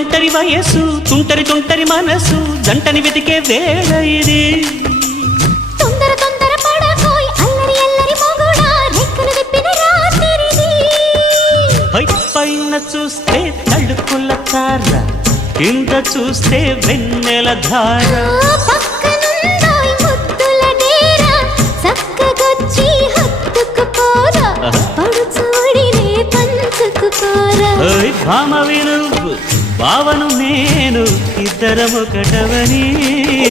ఒంటరి వయస్సు తుంటరి తుంటరి మనసు జంటని వెతికే వేళ ఇది తొందర తొందర పడకోయ్ అల్లరి అల్లరి మొగుడా రెక్కలు విప్పిన రాత్రిది పైన చూస్తే తడుకుల తార కింద చూస్తే వెన్నెల ధార పక్కనుందోయ్ ముద్దుల డేరా చక్కగొచ్చి హత్తుకుపోరా పడుచోడినే పంచుకుపోరా భామవి నువ్వు భావను నేను ఇద్దరము ఒకటవని